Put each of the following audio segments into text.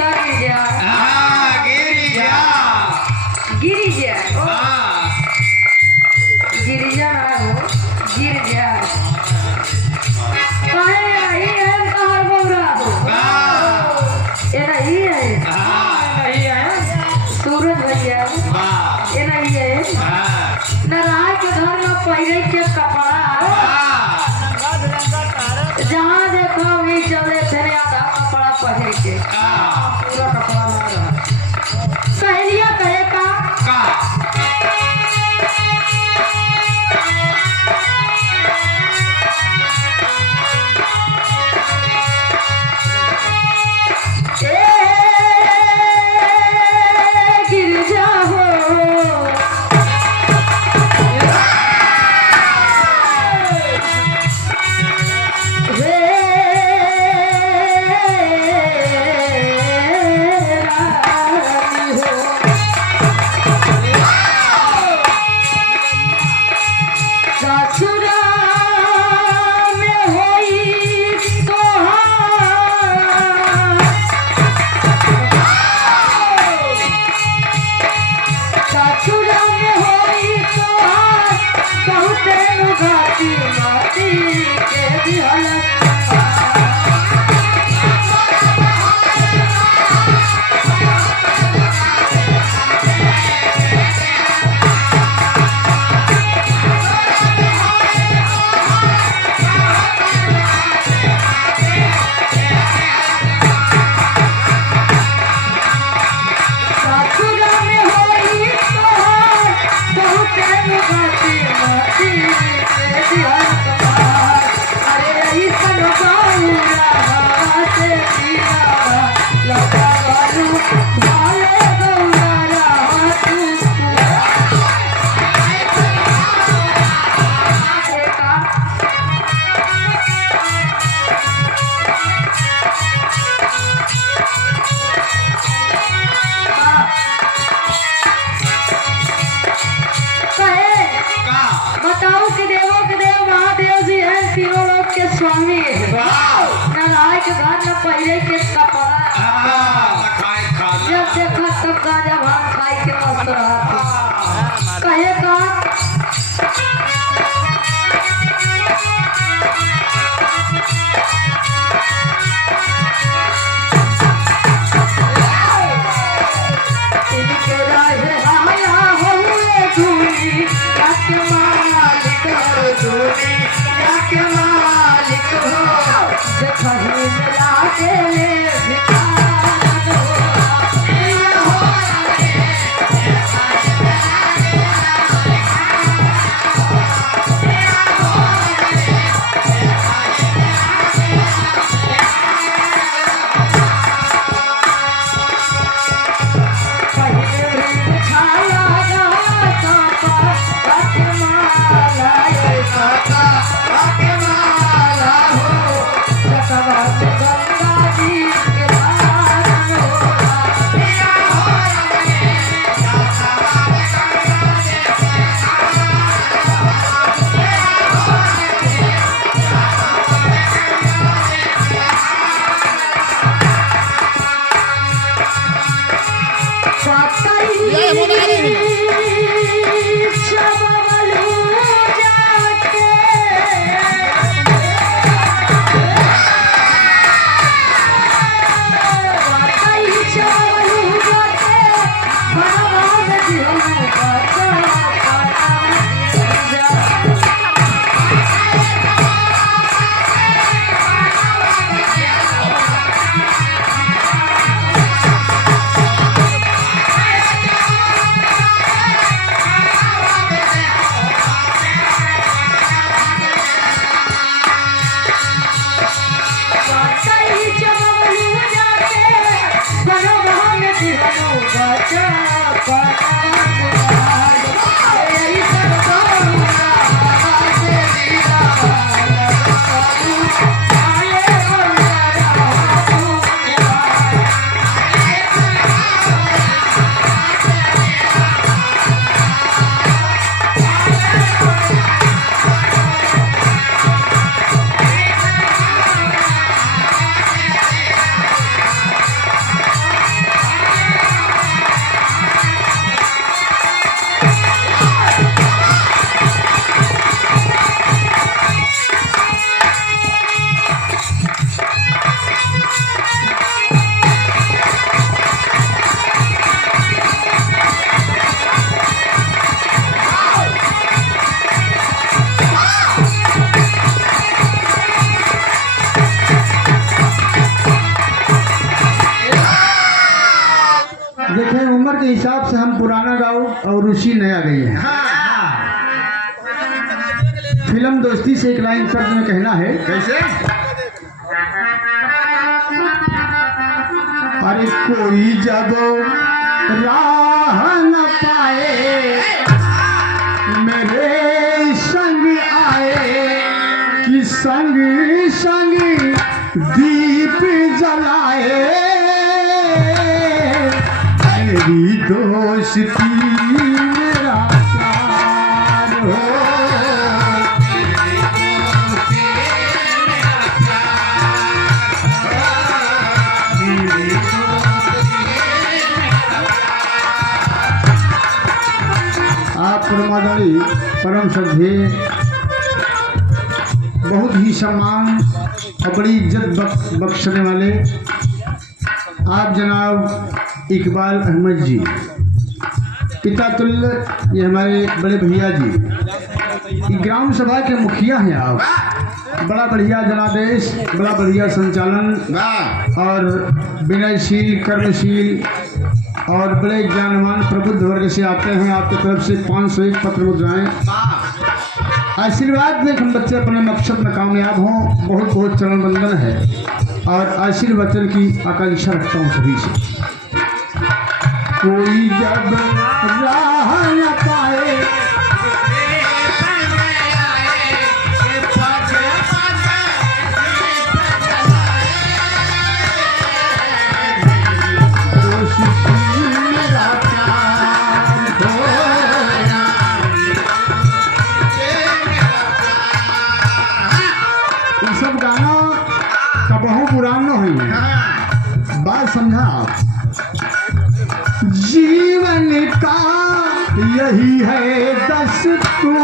का गिरिजा हाँ गिरिजा गिरिजा हाँ गिरिजा ना हो गिरिजा काहे आई है कहर बोरा वाह ये नहीं है हाँ नहीं है सूरज भैया वाह ये नहीं है हाँ नाराज के घर में पहले के कपड़ा वाह जहाँ देखो वही चले थे आधा कपड़ा पहन के हाँ पूरा कपड़ा ना रहा सहेलिया कहे का का गिरजा हो हे रानी हो ससुरा में होई ससुरा में होई तोहार बहुते घाटी माटी के दिहलक ससुरा में होई तोहार बहुते घाटी माटी के दिहलक अरे ऐसन बाउरा हवा से पिया लगा बालू भाले गौरा तू का बताओ कि देवों के देव महादेव जी हैं तीनों लोग के स्वामी हैं वाह नारायण के घर में पहले के कपड़ा हाँ खाए खाना जब देखा तब गाजा भात खाई के मस्त रहा हाँ कहे का इनके राहे आया हुए धूनी जाके मालिक हो धूनी जाके मालिक हो देखा ही मिला के ले भिखार हो हिसाब से हम पुराना गाओ और ऋषि नया गई है। फिल्म दोस्ती से एक लाइन शब्द में कहना है। कैसे? अरे कोई जब राह न पाए मेरे संग आए कि संग संग दीप जलाए मेरी दोस्ती मेरा प्यार हो। आप परमादरी परम श्रद्धे बहुत ही सम्मान और बड़ी इज्जत बख्शने वाले आप जनाब इकबाल अहमद जी, पिता तुल्य, ये हमारे बड़े भैया जी, ग्राम सभा के मुखिया हैं आप। बड़ा बढ़िया जनादेश, बड़ा बढ़िया संचालन और विनयशील, कर्मशील और बड़े ज्ञानवान प्रबुद्ध वर्ग से आते हैं। आपकी तरफ से 501 पत्र मुद्राएं आशीर्वाद में हम बच्चे अपने मकसद में कामयाब हों। बहुत बहुत चरण वंदन है और आशीर्वचन की आकांक्षा रखता हूँ सभी से। कोई जब राह न पाए पुराना हुई है बात समझा आप। जीवन का यही है दस्तूर,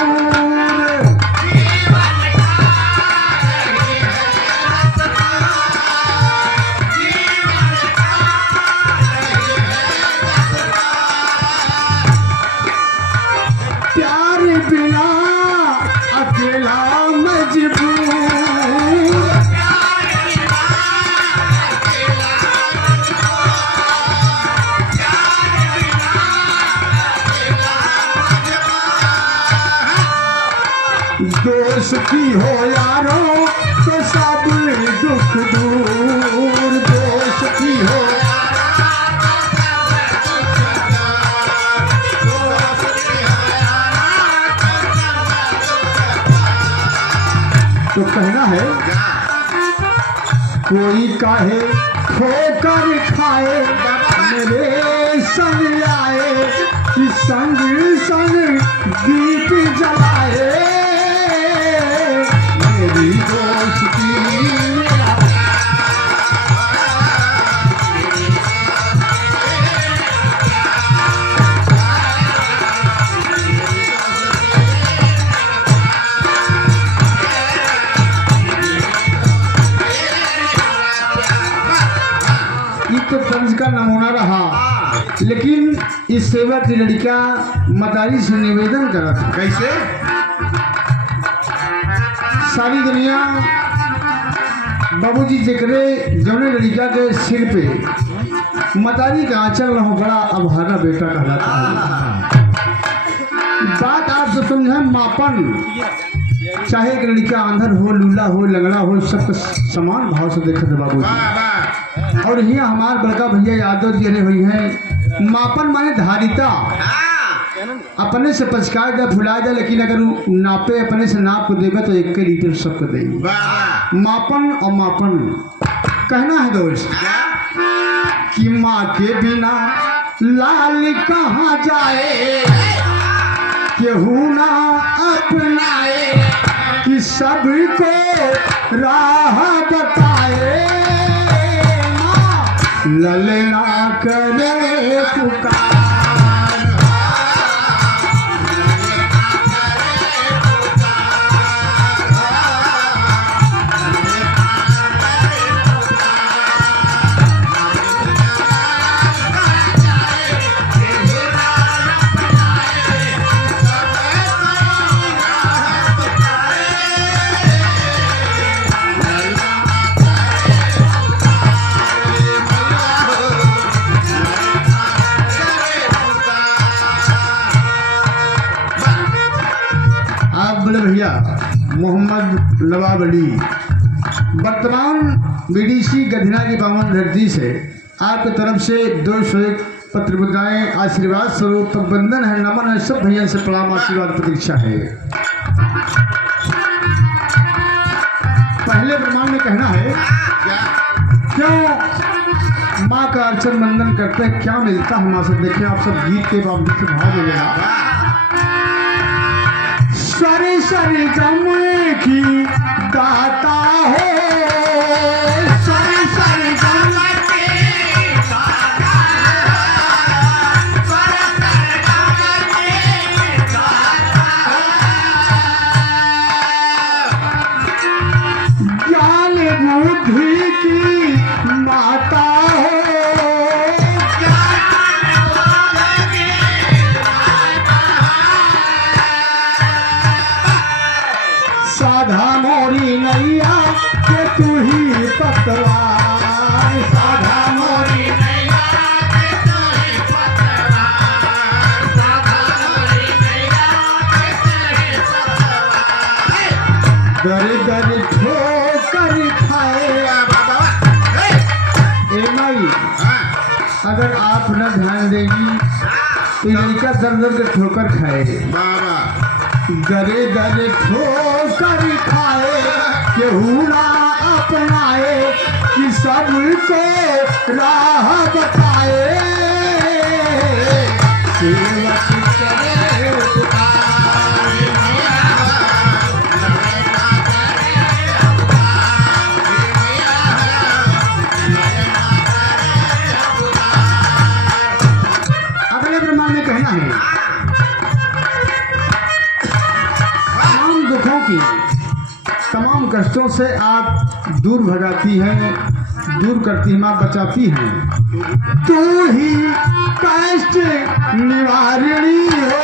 प्यार बिना अकेला मजबूर, दोस्ती हो यारों तो सब दुख दूर, दोस्ती हो तो कहना है कोई काहे खोकर खाए मेरे संग आए कि संग संग दीप जलाए मेरी दोस्ती मेरा। ये तो तंज का नमूना रहा, लेकिन इस सेवा की लड़का मतारी से निवेदन करा था। कैसे? सारी दुनिया बाबूजी जिक्रे जौने लड़का के सिर पे मतारी का आंचल न हो, बड़ा अभागा बेटा कहलाता है। बात आप सब समझे। मापन चाहे एक लड़का आंधर हो, लूला हो, लंगड़ा हो, सबको समान भाव से देखते बाबूजी। और यहाँ हमारे बड़का भैया यादव जी रहे हुई हैं। मापन माने धारिता, अपने से पचका दे फुला दे, लेकिन अगर नापे अपने से नाप को देगा तो 1 लीटर सबको देगी। मापन और मापन कहना है दोस्त कि माँ के बिना लाल कहाँ जाए, केहू ना अपनाए कि सबको राह बताए, ललना करे पुकार। बड़े भैया मोहम्मद नवाब अली वर्तमान बीडीसी गधना की पावन धरती से आपकी तरफ से 201 पत्र मुद्राएं आशीर्वाद स्वरूप तो बंधन है, नमन है, सब भैया से प्रणाम आशीर्वाद प्रतीक्षा है। पहले प्रमाण में कहना है क्यों माँ का अर्चन बंदन करते हैं, क्या मिलता है माँ से। देखिए आप सब गीत के बावजूद से भाव मिलेगा। सरे सरे गम की दाता हो, सरे सरे गम ज्ञान बुद्धि की माता हो, साधा मोरी नैया के तू ही पतवार, साधा मोरी नैया के तू ही पतवार, साधा मोरी नैया के तू ही पतवार। दर दर ठोकर खाए ए माई, अगर आप न ध्यान देगी तो लड़का दर दर के ठोकर खाए, गरे गरे ठोकर खाए, केहू ना अपनाए कि सबको राह बताए। सेवक करे पुकार, अगले ब्रह्मांड में कहना है की तमाम कष्टों से आप दूर भगाती हैं, दूर करती हैं, माँ बचाती हैं। तू ही कष्ट निवारणी हो,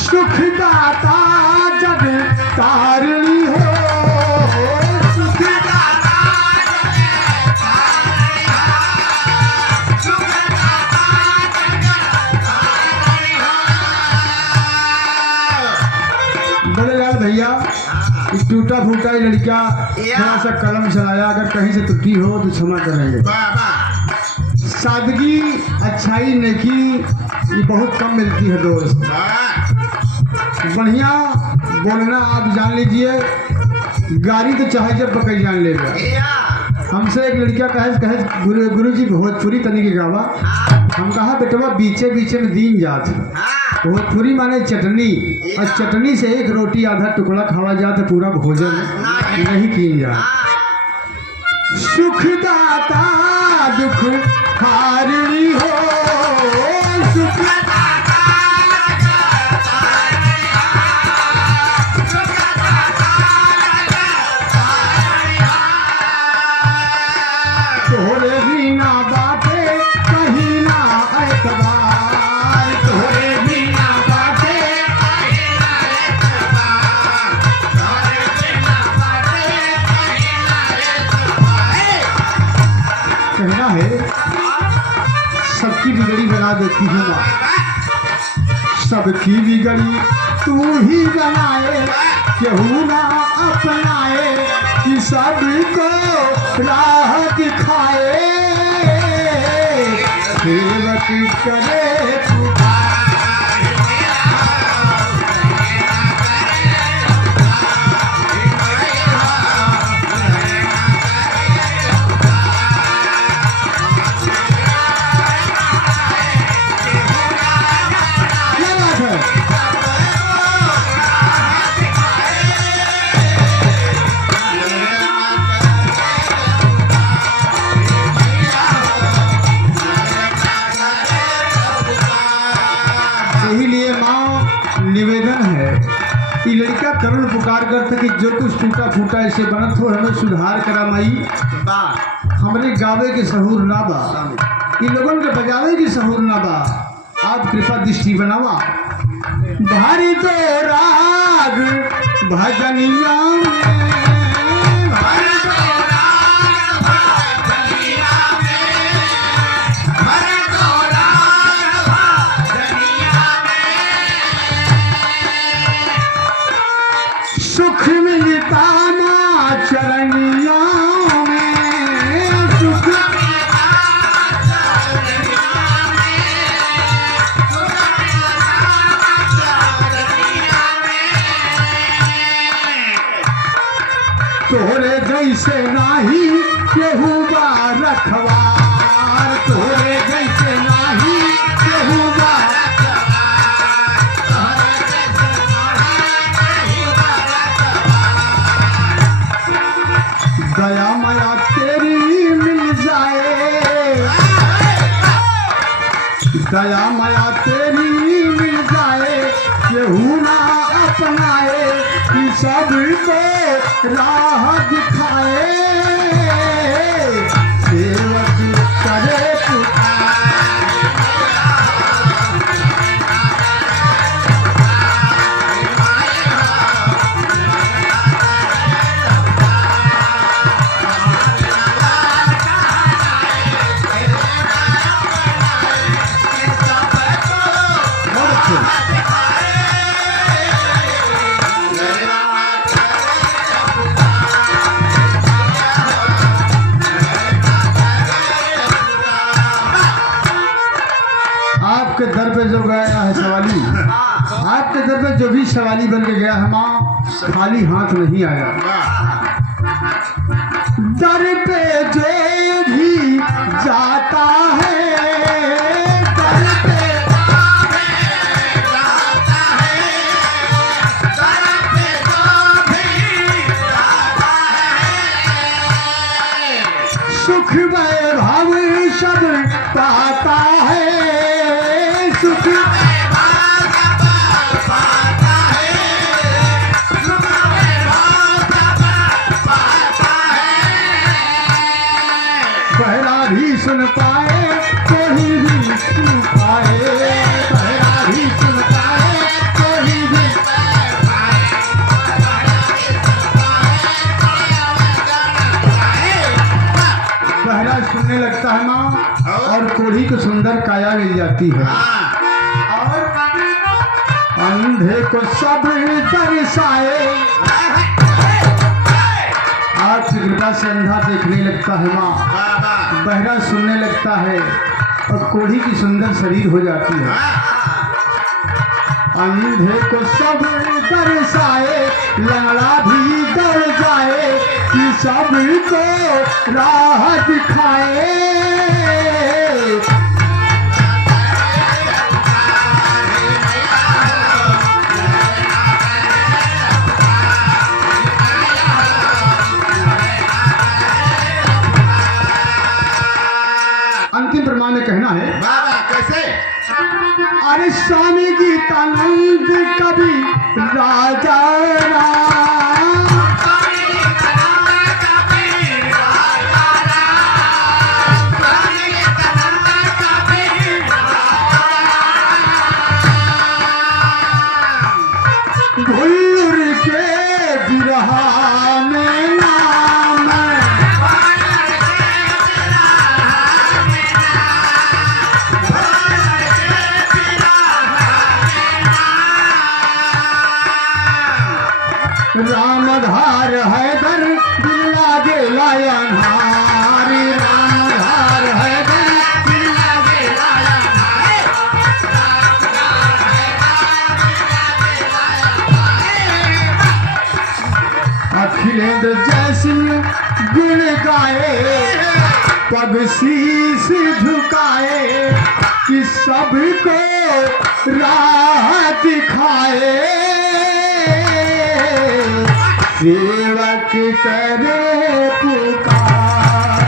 सुखदाता जग तारणी हो, भैया टूटा फूटा ही लड़का थोड़ा सा कलम चलाया, अगर कहीं से त्रुटि हो तो क्षमा करेंगे। सादगी अच्छाई नेकी ये बहुत कम मिलती है दोस्त। बढ़िया बोलना आप जान लीजिए, गाड़ी तो चाहे जब पकड़ जान लेगा। हमसे एक लड़का कहे गुरु जी भोजपुरी तनी के गावा, हम कहा बेटवा बीचे बीचे में दीन जात। भोजपुरी माने चटनी, और चटनी से एक रोटी आधा टुकड़ा खावा जाए तो पूरा भोजन नहीं किया जा। सुखदाता दुख हारणी हो, तोरे बिना बाटे कहीं ना एतबार, तोरे बिना बाटे कहीं ना एतबार, तोरे बिना बाटे कहीं ना एतबार। कहना है सबकी बिगड़ी बना देती है माँ, सबकी बिगड़ी तू ही बनाए, केहू ना अपनाए कि सबको राह दिखाए। सेवक करे पुकार, निवेदन है कि लड़का करुण पुकार करता कि जो कुछ टूटा फूटा ऐसे बनत हो हमें सुधार करा माई। हमरे गावे के सहूर ना बा, इन लोगों के बजावे की सहूर ना बा, आप कृपा दृष्टि बनावा। भारी तो राग भजनिया में तोरे जैसे नाही केहू बा रखवार, तोरे जैसे नाही केहू बा दया माया तेरी मिल जाए, दया माया तेरी मिल जाए, केहू ना अपनाए कि सबको राह दिखाए, सेवक करे आपके दर पे जो गया है सवाली, आपके दर पे जो भी सवाली बन के गया है माँ खाली हाथ नहीं आया। दर पे जो भी जाता है, दर पे जाता है, दर पे जो भी जाता है, सुख वैभव सब पाता है, सुख वैभव सब पाता है, सुख वैभव सब पाता है, पहला भी सुन पाए कोई भी सुन पाए, पहला भी सुन पाए कोई भी पहला सुनने लगता है माँ और कोढ़ी को सुंदर काया मिल जाती है, और अंधे को सब दर्शाए, आपकी कृपा से अंधा देखने लगता है माँ, बहरा सुनने लगता है और कोढ़ी की सुंदर शरीर हो जाती है। अंधे को सब दर्शाए, लंगड़ा भी दौड़ जाए कि सबको राह दिखाए, अंतिम प्रमाण में कहना है कैसे? अरे स्वामी गीतानंद कवि राजा राम, भुल्लुर के बिरहा में नाम, रामधार हैदर दिल लागे लायनहार, रामधार हैदर दिल लागे लायनहार, अखिलेंद्र जयसिंह गुण गाए, पग शीश झुकाए कि सबको राह दिखाए, सेवक करे पुकार।